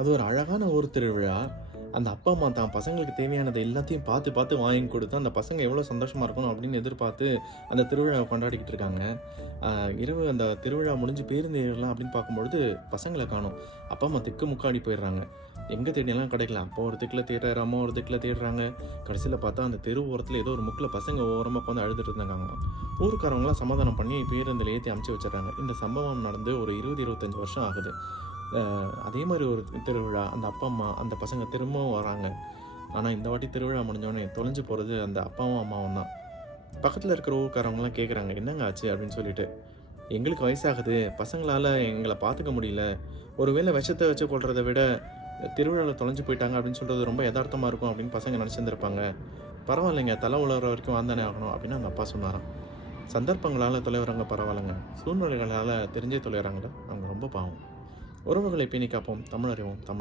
அது ஒரு அழகான ஊர் திருவிழா. அந்த அப்பா, அம்மா தான் பசங்களுக்கு தேவையானது எல்லாத்தையும் பார்த்து, பார்த்து வாங்கி குடுத்து, அந்த பசங்க எவ்வளோ சந்தோஷமா இருக்கணும் அப்படின்னு எதிர்பார்த்து, அந்த திருவிழாவ கொண்டாடிக்கிட்டு இருக்காங்க. அ இரவு அந்த திருவிழா முடிஞ்சு பேருந்து ஏறலாம் அப்படின்னு பார்க்கும்பொழுது, பசங்கள காணோம். அப்பா, அம்மா திக்கு முக்காடி போயிடுறாங்க. எங்க தேடிலாம் கிடைக்கல. அப்பா ஒரு திக்குல தேடுறாரு, அம்மா ஒரு திக்குல தேடுறாங்க. கடைசியில பார்த்தா, அந்த தெரு ஓரத்தில ஏதோ ஒரு முக்குல பசங்க ஓரமா உட்காந்து அழுதுட்டு இருந்தாங்களாம். ஊர்க்காரவங்கலாம் சமாதானம் பண்ணி பேருந்துல ஏத்தி அனுப்பிச்சு வச்சுடுறாங்க. இந்த சம்பவம் நடந்து ஒரு 20, 25 வருஷம் ஆகுது. அ அதே மாரி ஒரு திருவிழா. அந்த அப்பா, அம்மா, அந்த பசங்க திரும்பவும் வராங்க. ஆனா, இந்த வாட்டி திருவிழா முடிஞ்சோனே தொலைஞ்சு போறது அந்த அப்பாவும், அம்மாவும் தான். பக்கத்துல இருக்கிற ஊர்க்காரவங்கலாம் கேட்குறாங்க, "என்னங்க ஆச்சு?" அப்படின்னு சொல்லிட்டு. "எங்களுக்கு வயசாகுது. பசங்களால எங்கள பார்த்துக்க முடியல. ஒருவேளை விஷத்த வச்சு கொல்றத விட, திருவிழால தொலைஞ்சு போயிட்டாங்க அப்படின்னு சொல்றது ரொம்ப எதார்த்தமா இருக்கும்." அப்படின்னு பசங்க நெனச்சிருந்திருப்பாங்க. "பரவாயில்லைங்க. தல உலர்ற வரைக்கும் வாழ்ந்தானே ஆகணும்." அப்படின்னு அந்த அப்பா சொன்னாராம். சந்தர்ப்பங்களால தொலைவறவங்க பரவாயில்லங்க. சூழ்நிலைகளால தெரிஞ்சே தொலையறாங்கல்ல, அவங்க ரொம்ப பாவம். உறவுகளை பேணி காப்போம். தமிழ் அறிவோம். தமிழ்